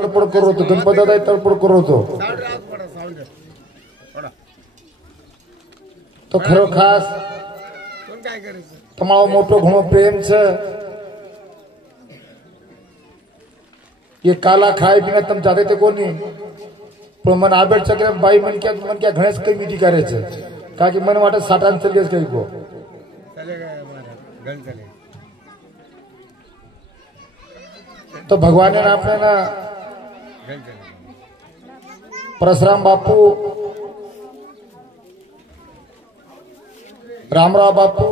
तडपड करत होतो गणपती दादा तडपड करत होतो तो खरो खास તમારો મોટો ઘણો પ્રેમ છે ये काला खाए बिना तम जाते थे कोनी पण मन आबेट चक्र बाई मन क्या गणेश कई विधि करे छे का कि मन वाटे साटान चल गए कई को चलेगा हमारा गल चले तो भगवान ने आपने ना परशुराम बापू रामराव बापू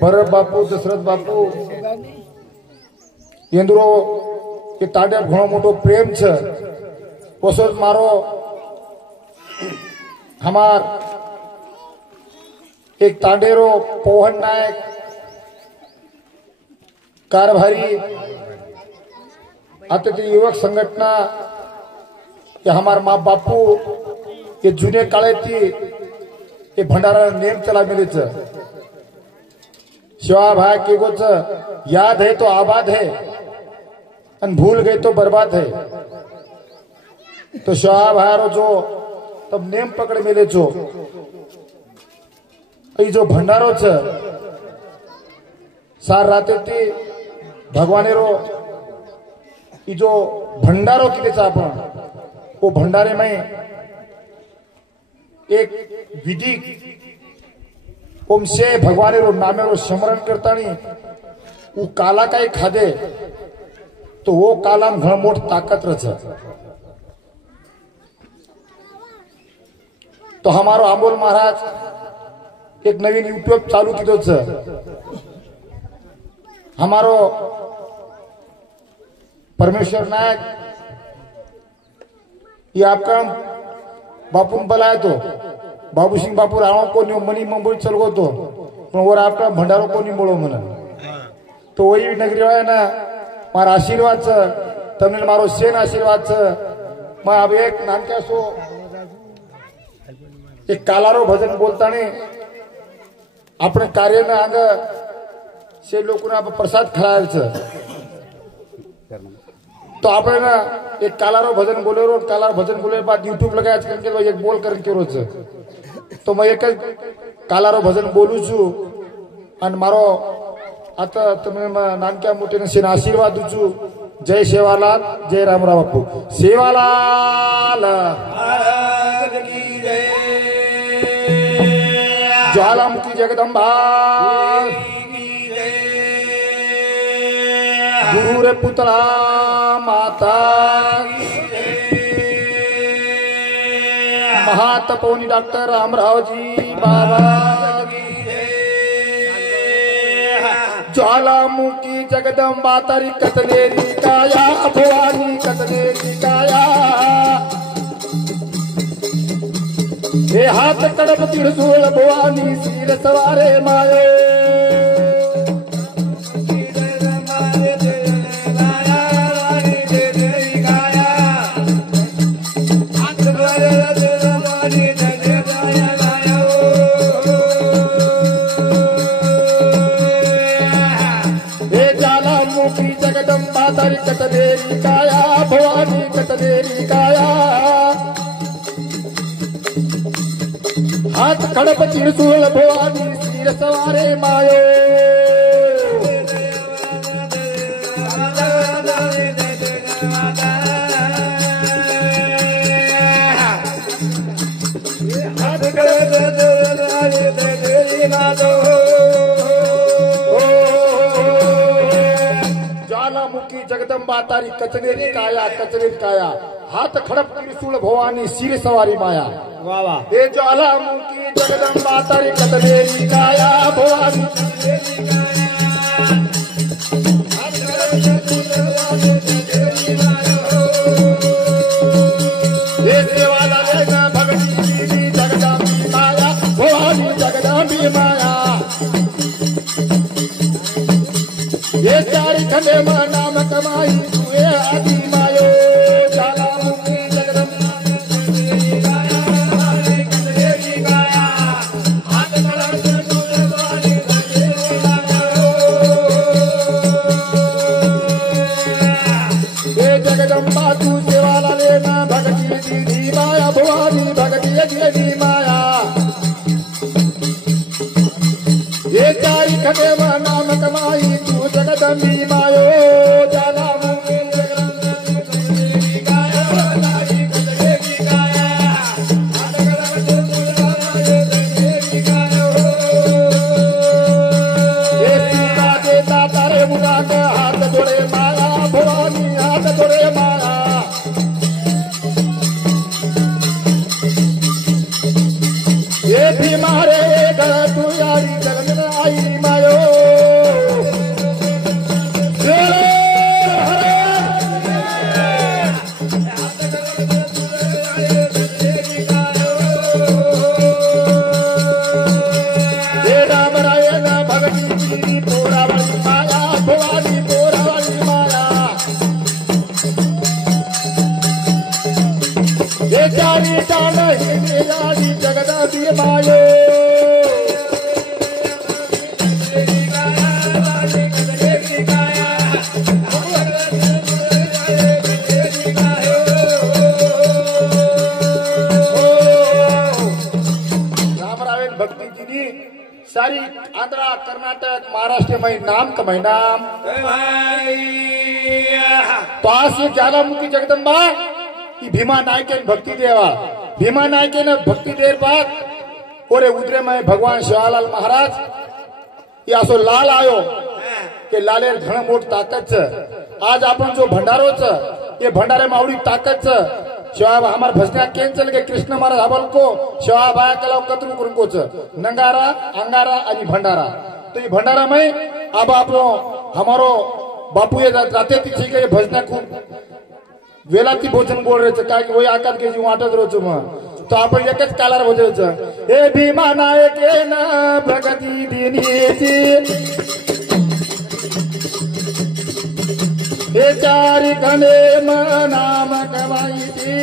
भरत बापू दशरथ बापू इंद्रो के ताडे घणो मोटो प्रेम छे ओसो मारो हमार एक तांडेरो पवन नायक कारभारी आता युवक संघटना ये हमार माँ बापू ये जुने काळे थी ये भंडारा नेम चला मिले शिवा भाई के गोच याद है तो आबाद है अन भूल गए तो बर्बाद है तो शिवा भाई जो तब नेम पकड़ मिले जो जो भंडारो छ सार राते थी भगवाने रो जो भंडारो किती आपण वो भंडारे में एक विधि ओम से भगवाने रो नामे रो स्मरण करता नहीं वो काला का ही खादे तो वो काला में घण मोट ताकत रच तो हमारो आंबोल महाराज एक नवीन यूट्यूब चालू कीधो छ हमारो परमेश्वर नायक ये आपका बापू बोलाया तो बाबू सिंह बापू राणो को मनी मुंबई चल गो तो और आपका भंडारो को नहीं बोलो मन तो वही नगरी है ना मारा आशीर्वाद छ तमने मारो सेन आशीर्वाद छ मैं अब एक नाम क्या सो एक कालारो भजन बोलता ने अपने कार्य में आगे से लोगों ने प्रसाद खराब छ तो आप ना एक कालारो भजन बोले रो कालारो भजन बोले बाद यूट्यूब लगाया करके एक बोल करके रोज तो मैं एक कालारो भजन बोलू छु अन मारो आता तुम्हें नाम क्या मोटे ने आशीर्वाद दू छु जय सेवालाल जय रामराव बापू सेवालाल की जय ज्वालामुखी जगदम्बा गुरु रे पुतला माता महातपोनी डॉक्टर रामराव जी बाबा ज्वालामुखी जगदम्बा तारी कतलेरी काया भवानी कतलेरी काया हे हाथ कड़प तिरसूल भवानी सिर सवारे माये कतलेरी काया भवानी कतलेरी काया हाथ खड़प त्रिशूल भवानी सिर सवारे मायो ज्वालामुखी जगदम्बा तारी कचनेरी काया हाथ खड़प त्रिशूल भवानी सिर सवारी माया वाह वाह ये ज्वालामुखी जगदम्बा तारी कचनेरी काया भवानी ये सेवाला देना भगवती जगदम्बी माया भवानी जगदम्बी माया ये चारि खंडे में नाम कमाई हुए आदि मायो ज्वालामुखी जगदम्बा बातू सेवाला लेना भगती दीदी माया भवानी भगती दीदी माया ये काई खटे नाम कमाई तू जगदम्बी मायो जाला हाथ जोड़े माया भवानी हाथ जोड़े माया ये भी मारे घर तू यारी जगन आई मायो ये राम राय ना भगती पूरा वाली माया भवानी पूरा वाली माया ये चारी चाल ही यारी जगदा दी मायो रामरावेन भक्ति जी ने सारी आंध्रा कर्नाटक महाराष्ट्र में नाम कमाई नाम तो आज ये ज्वालामुखी जगदंबा ही भीमा नायके भक्ति देवा भीमा नायके ने भक्ति देर बाद और उतरे में भगवान शिवालाल महाराज ये असो लाल आयो के लालेर घण मोठ ताकद छ आज आपण जो भंडारो छ ये भंडारे में आवडी ताकद छ शिवा हमार भजन्या केंचल के कृष्ण महाराज हबल को शिवा भाया कलाव कतरू करून को छ नंगारा अंगारा आणि भंडारा तो ये भंडारा में अब आप हमारो बापू ये जाते थी ठीक है ये भजना खूब वेलाती भोजन बोल रहे थे काय की वही आकात के जी वाटत रोज मग तो आपण एकच कालार भोजायचं हे भीमा नायके ना प्रगती दिनीची हे चारी खंडे नाम कमाईची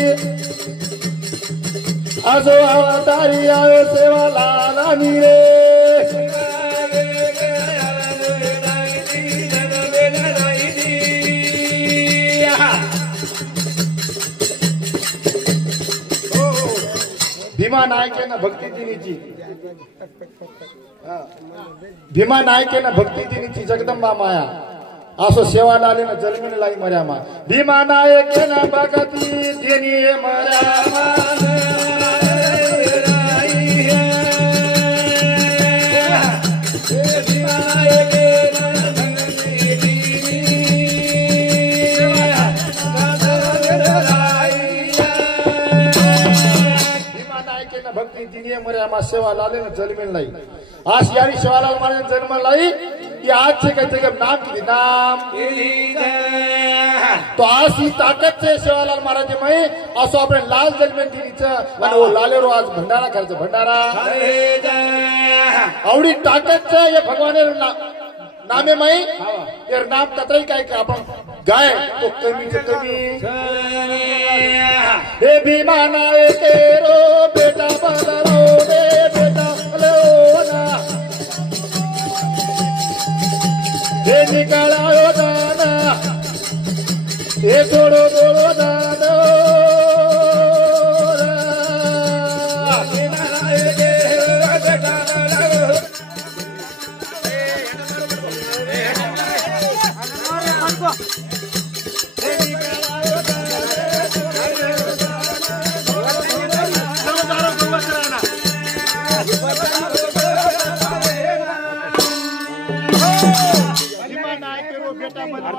असो अवतारी आयो सेवा लाला रे भीमा नायके ना भक्ती दिनीची भीमा नायके ना भक्ती दिनीची जगदंबा माया असो सेवा लाले ना जलमीन लाई मर्यामा भीमा नायके ना भक्ती दिनी मर्यामा भक्ती दिनी मर्यामा सेवा लाले ना जलमीन लाई आज यारी शिवालाल महाराज जन्म लाई ये आज से कहते हैं नाम की नाम तो आज ही ताकत से शिवालाल महाराज में असो अपने लाल जन्मेन दिनीचं आणि वो लालेरो आज भंडारा करायचं भंडारा आवडी ताकत से ये भगवान नामे में ये नाम कतराई काय का आपण गाय तो कमी से कमी हे भीमा नायके रो बेटा बदलो रे बेटा लो ना हे निकालायो दाना हे थोडो थोडो दाना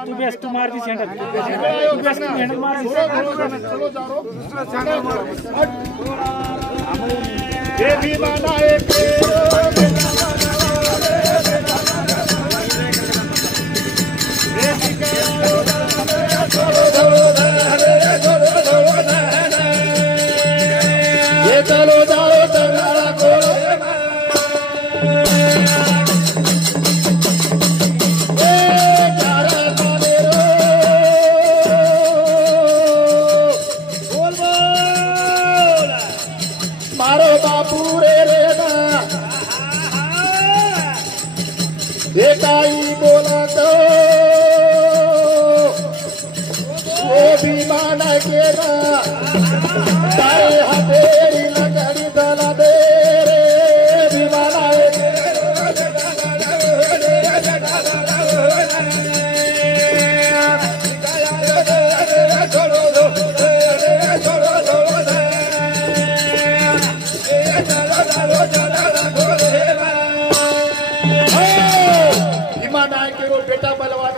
तू बेस्ट मार दी सेंटर तू बेस्ट हैंडल मार दी चलो जारो ये भी माना एक ये चलो जाओ तनाला को विमान के ना तारे हथेरी लकड़ी दला दे रे विमान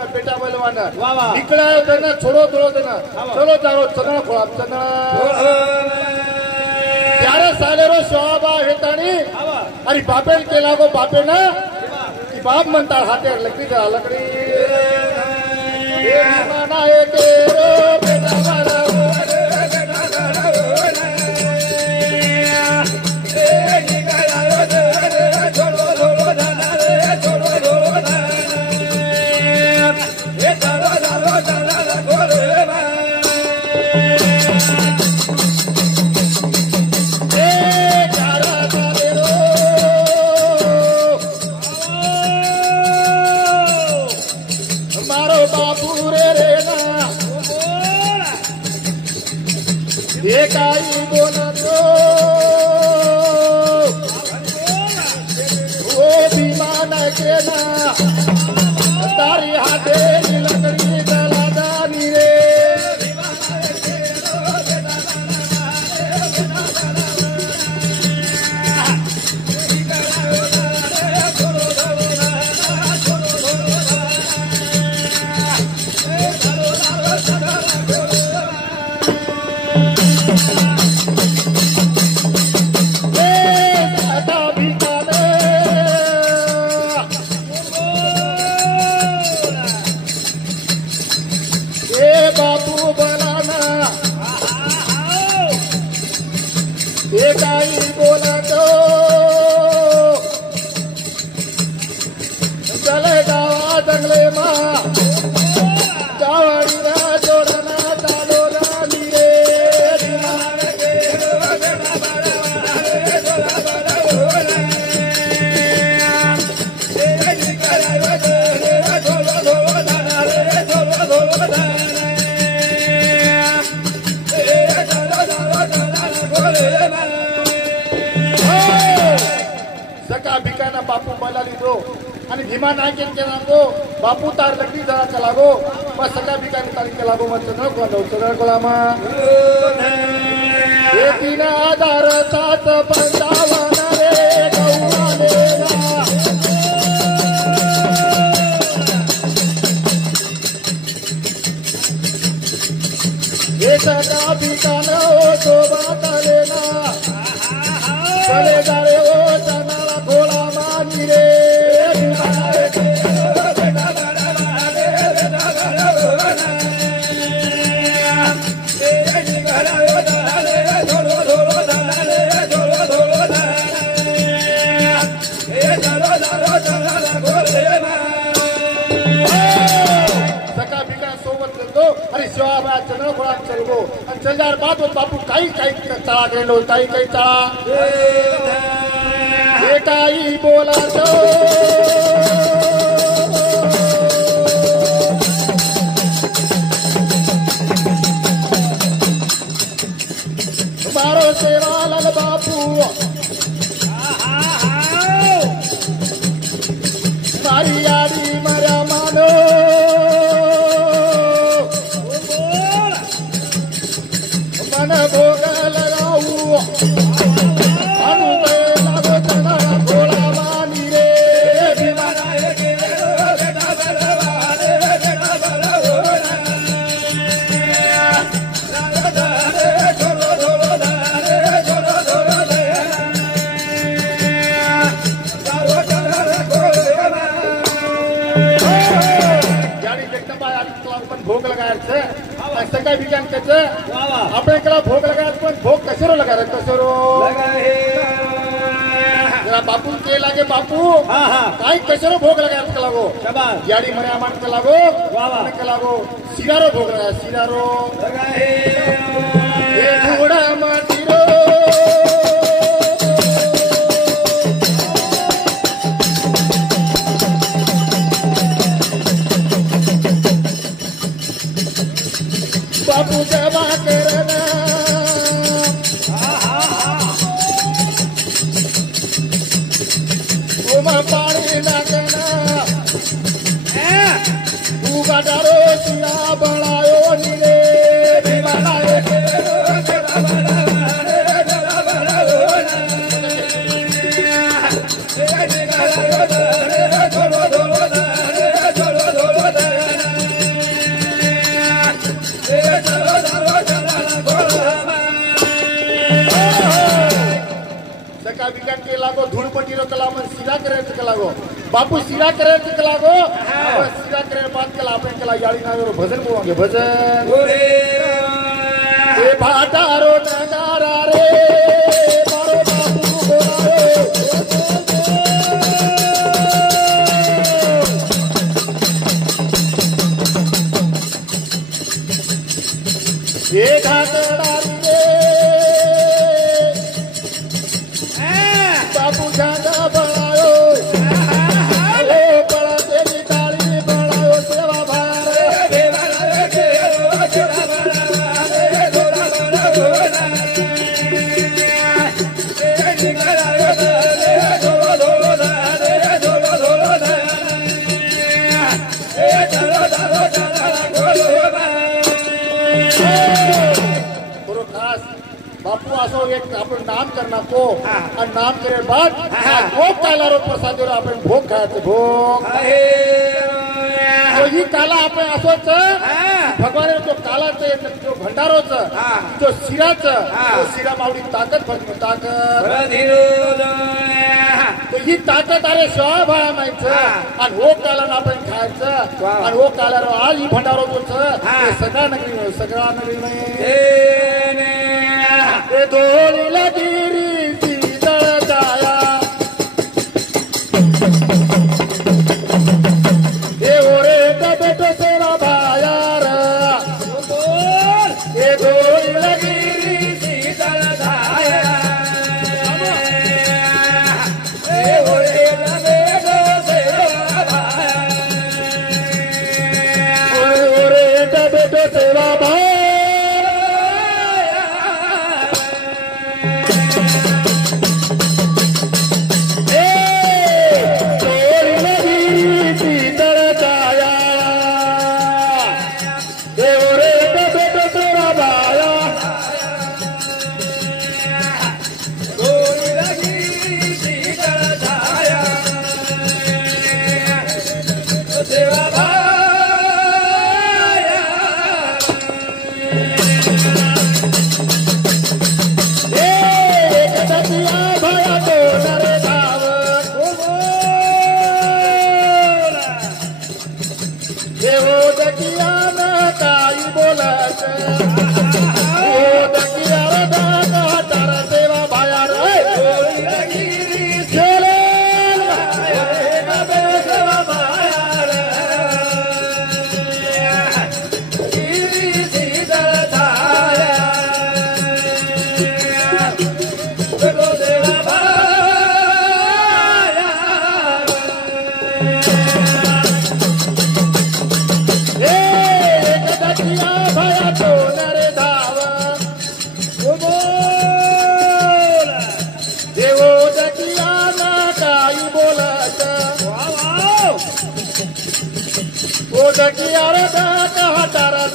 बेटा बलवाना निकला देना छोड़ो तोड़ो देना चलो चारो चंद्र खोला चंद्र त्यारे साले रो शोभा हेतानी अरे बापेल केला गो बापे ना की बाप म्हणता हाते लकडी जा लकडी माना एक रो बेटा वाला एकाई बोलतो ओ विमान के ना तारी हाथे लकड़ी जला दानी रे बापू बनाना एकाई बोला तो चले गावा जंगले माँ गावड़ी ना जोड़ना चालो रानी रे भिकाना बापू मला लिदो आणि भीमा नायकेन के लागो बापू तार लकडी जरा का लागो मग सका भिकाने तारी के लागो मग चंद्र कोलामा ये तीन आधार 755 रे गौरा लेना ये सका भिकाना हो तो बात लेना चले जा रे ओ चनाला भोला मानी रे सका भिका सोबत चलतो अरे शिवाबा चंद्र खोळा चलगो आणि चलदार बात बापू काही तळा गेलो काही तळा एकाई बोला तो मारो सेवा लाल बापू मारी यादी मरा मानो मन भोग लगाऊ भोग लगायचं सकाळी विज्ञान त्याचं आपण एकाला भोग लगायचं पण भोग कशावर लगायचं कशावर जरा बापू के लागे बापू काही कशावर भोग लगायचं का लागो याडी मर्या मान का लागो का लागो सिरारो भोग लगाय सिरारो घोडा मातीरो बापू जबा करण उमा पाणी नाकन उगाडारो सिया बनायो नीरे विज्ञान के लागो धूलपट्टी रो कला में सीधा करे के लागो बापू सीधा करे के लागो सीधा करे बात कला आपन कला याली ना रो भजन बोलोगे भजन ए भाटारो नगारा रे मारो बापू बोलाओ ये घाटड़ा रे बापू झांगा बनायो बड़ा तेरी ताली बनायो सेवा भारे बापू असो एक आपण नाम करना को आणि नाम करे बाद भोग काला रो प्रसाद रो आपण भोग खायचं भोग तो ही काला आपण असोच भगवान तो कालाचे जो भंडारोच जो शिराच तो शिरा मावडी ताकद भरतो ताकद तो ही ताकद आले शिवाय भाळा माहिती आणि हो काला आपण खायचं आणि हो काला रो आज ही भंडारो तोच सगळा नगरी नाही ए धोळी लगिरी सीतळ जाया ए ओरे बेटो सेवा भायार ए धोळी लगिरी सीतळ जाया ए ओरे बेटो सेवा भाया ओरे बेटो सेवा भाया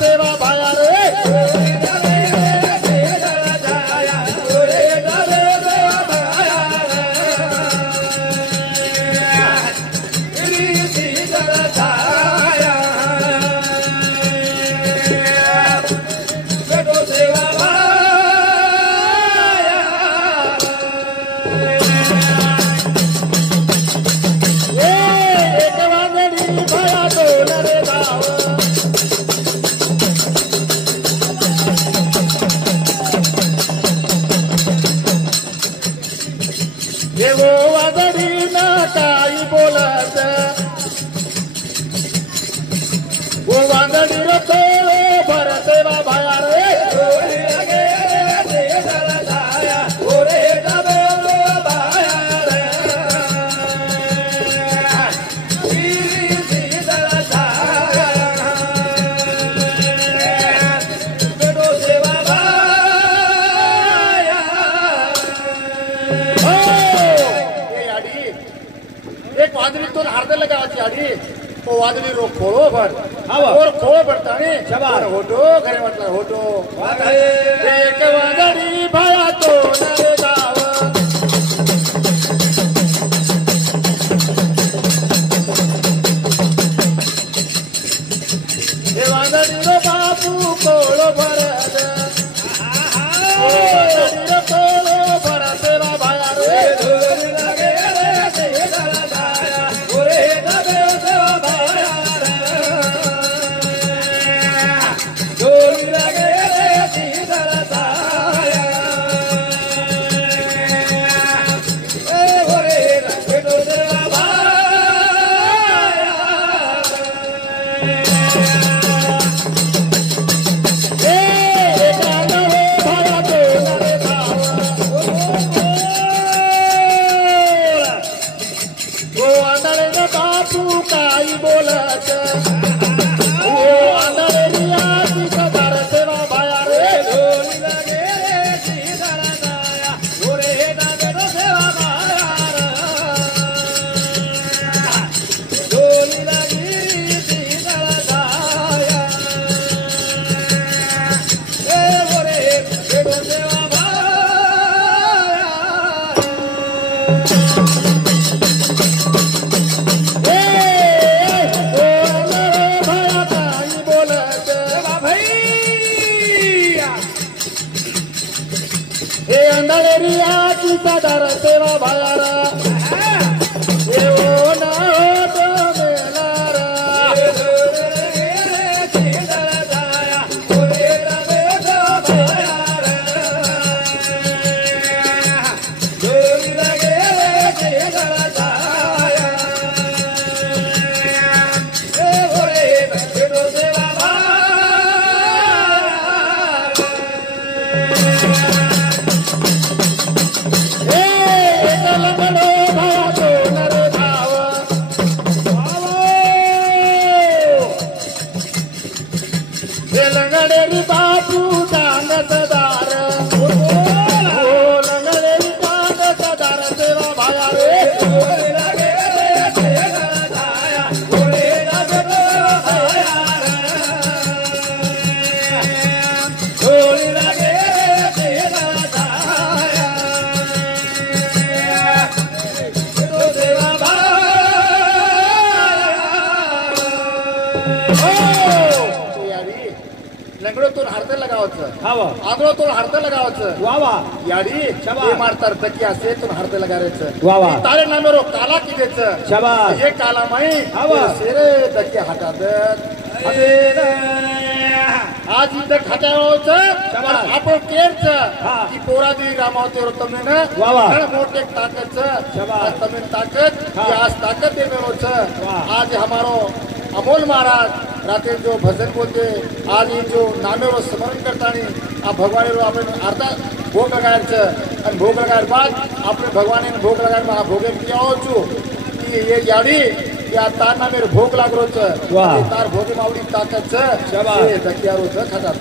सेवा भाया रे वादळी तो हार्दे लगावची आडी ओ वादळी रो खोळो भर हावा. और खोळो भरतानी शाबास. होटो घरे म्हटलं होटो एक वादळी भाया तो नरे गाव हे वादळी रो बापू खोळो भरद वादळी रो खोळो भरद रा भाया रे बापू काही बोलत ओ आंधळ्या सदार सेवा भाया रे हे अंधारेरियाची सदार सेवा भायारा हे ओ ना तो मेलारा लंगडेरी बापू दांगसदार ओ लंगडेरी दांगसदार सेवा भाया रे लंगडोतून हार्द लगावचं आंधळोतून हार्द लगावचं वावा याडी शाबास. हे मारतार तकी असेतून हार्द लगायचं वावा. तारे नामेरो काला किदेचं शाबास. हे काला माई हावा. सेरे तकी हातात आज इथं खात्यावरचं शाबास. आपण केरचं हा. की पोरादी रामावते तमने वावा. मोठे ताकदचं शाबास. तमिन ताकद हा. की आज ताकद दे मेरोचं वाह. आज हमारो अमोल महाराज राते जो भजन बोलते आज ही जो नामेरो स्मरण करतानी आ भगवान आपण अर्धा भोग लगायचं आणि भोग लगाय बाद આપણે ભગવાને ભોગ લગાડ આ ભોગે કેવો છું કે એ યાડી કે આ તાર નામે ભોગ लागरो છે વાહ. તાર ભોગે માવડી તાકાત છે શાબાશ. એ તકિયારો છે ખાતા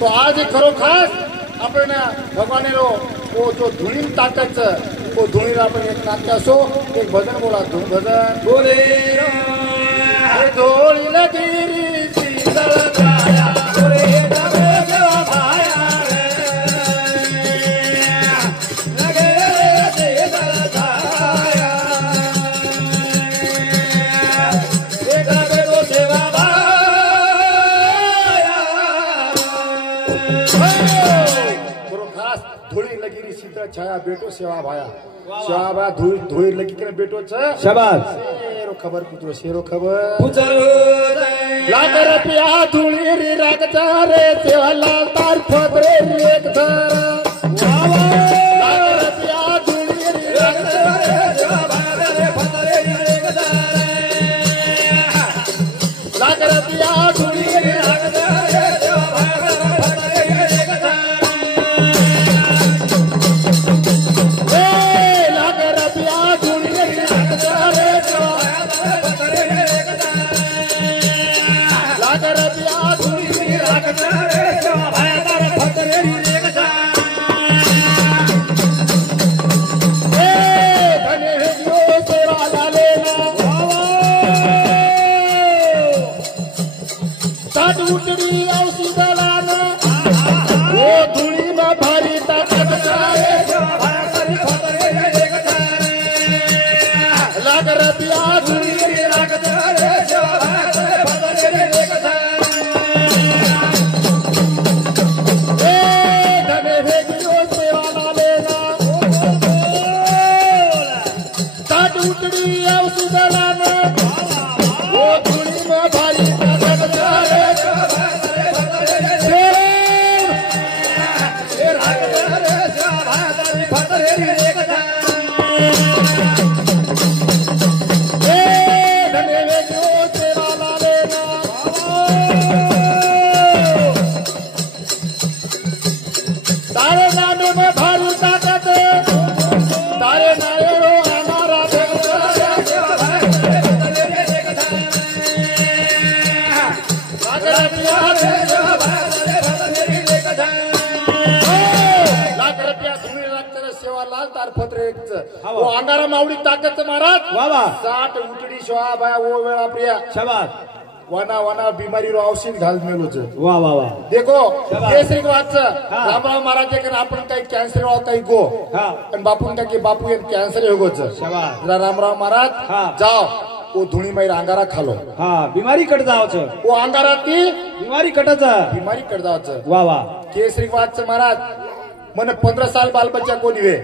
તો आज खरो खास આપણે ભગવાનેરો ઓ જો ધૂણી તાકાત છે ઓ ધૂણી આપણે એક નાટ્યાસો એક ભજન બોલા ધૂન ભજન બોલે ધોળી લગીરી શીતળ છાયા બોલે તમે સેવા ભાયા રે લગે શીતળ છાયા બેટા બેટો સેવા खरो खास धोळी लगिरी शीतळ छाया बेटो सेवा भाया सेवा भाया धोळी लगी करे बेटो छ शाबास शेरो खबर कुतरो शेरो खबर पुचरो लागर पिया धुळी री रागचा रे सेवा लाल तार फदरे री एक धर लागर पिया धुळी री रागचा रे सेवा भाया रे फतरे एक लागर पिया धुळी री रागता रे सेवा भाया रे फतरे एक ए लागर पिया धुळी री रागचा रे सेवा फतरे एक लागर पिया धुळी री रागता रे सेवा भाया रे फतरे एक ए ताट उठडी औषधालान ओ धुळी न भारी ताकद लाग रबिया धुळी उठड़ी औषधालान ओ धुळी न भारी ताकद तारे नामे में भारी ताकत तारे नायरो हमारा सेवा लाल तारपत्र वो अंगारा मावडी ताकत महाराज वाह 60 उठडी शोहा बाया वो वेळा प्रिया शाबाश वना वना बीमारी रो औषध घाल मेलोच वाह वाह वाह देखो केसरी वाच रामराव महाराज के आपण काही कॅन्सर वाला काही गो आणि बापून का की बापू एक कॅन्सर होगोच शाबाश जरा रामराव महाराज जाओ वो धुणी माई अंगारा खालो हाँ बीमारी कट जावच वो अंगारा ती बीमारी कटच बीमारी कट जावच वाह वाह केसरी वाच महाराज मन 15 साल बाल बच्चा कोणी वे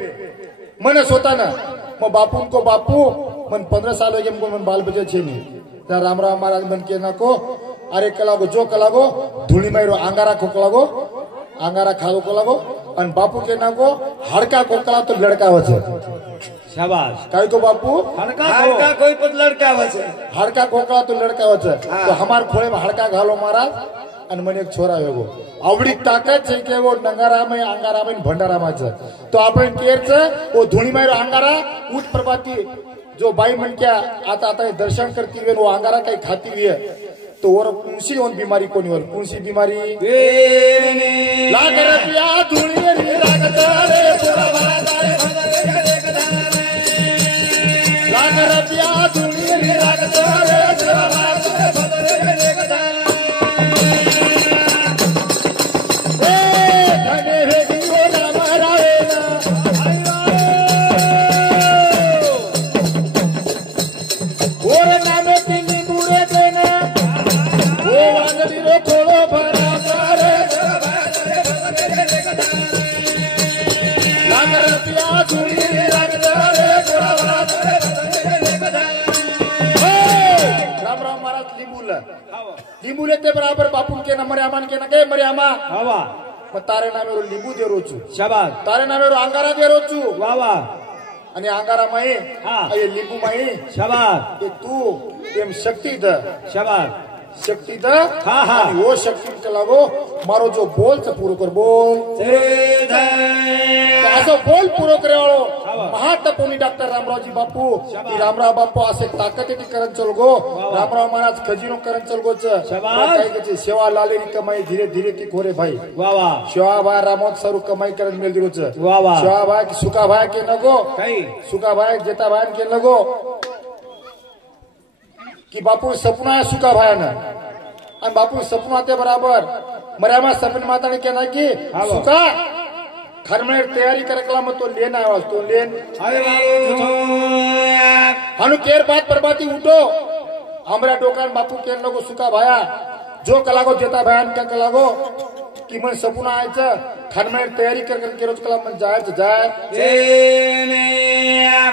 मन स्वतः ना मग बापून को बापू मन 15 साल हो गए मन बाल बच्चा छे नहीं रामराव महाराज मन के नको अरे कलागो जो कलागो धुली मायरो अंगारा खोकलागो अंगारा खालो कलागो आणि बापू के नको हड़का खोकला तो लड़का वचे शाबाश काय को बापू हड़का कोई पण लड़का वचे हड़का खोकला तो लड़का वचे तो हमार खोळे में हड़का घालो महाराज आणि मन एक छोरा वेगो आवडी ताकत छे के वो नंगारा में अंगारा में भंडारा माच तो आपण केरच वो धुणी मायरो अंगारा उठ प्रभाती जो बाई मन क्या आता आता दर्शन करती हुए वो अंगारा काही खाती हुई है तो और कौनसी और बीमारी कोनी और कौनसी बीमारी लाग रबिया धुळी रे लागत रे पुरा लाग रबिया धुळी रे लागत रे लिंबू लेते बराबर बापू के ना मरियामान के ना के मरियामा वाह मग तारे नामेरो लिंबू दे रोचू शाबाश तारे नामेरो अंगारा दे रोचू वाह वाह आणि अंगारा माई ये लिंबू माई शाबाश ये तू एम शक्ति द शाबाश शक्ति द आणि वो शक्ति के लागो मारो जो बोल से पूरो कर बोल असं बोल पूरो करे वाळो महातपोनी डॉक्टर रामरावजी बापू की रामराव बापू असे ताकदीने करन चलगो रामराव महाराज खजिनो करन चलगोच काय के सेवा लालेनी कमाई धीरे धीरे की खोरे भाई वाह वाह सेवा भाई रामोत सरू कमाई करन मेल दिरोच वाह वाह सेवा भाई की सुका भाई के नगो काही सुका भाई जेता भाई के लगो कि बापू सपना है सुका भाई ना आणि बापू सपना आते बराबर मर्यामा सपन माता ने कहना कि सुका खरमणे तैयारी करकला मत तो लेन आवाज तो लेन हनु केर बात परबाती उठो हमरा डोकान बापू केर लोगो सुका भाया जो कलागो जेता भयान का कलागो कि मन सपना आयचं खरमणे तैयारी कर रोज कला मन जायचं जाय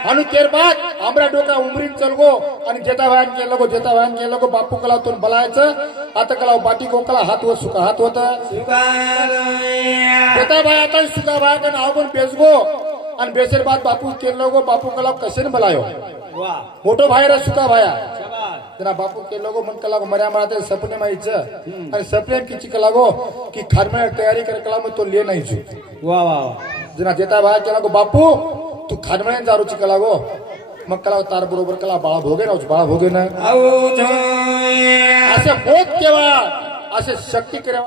हनु केर बात हमरा डोका उमरीन चलगो आणि जेता भयान के लोगो बापू कला तो बलायचं आता कला बाटी को कला हात वर सुका हात होता जेता भाई आता सुका भाई का नाव पण बेसगो आणि बेसेर बात बापू के लोगो बापू कला कसे बलायो मोटो भाई रे सुका भाया जना बापू के लोगो मन कला मर्या मारते सपने में इच आणि सपने किची कलागो की खरमणे तैयारी कर कला में तो ले नहीं छु वाह वाह जना जेता भाई के लोगो बापू तू खरमणे जारू ची कलागो मग कला तार बरोबर कला बाळा भोगे ना असे बोध केवा असे शक्ती केवा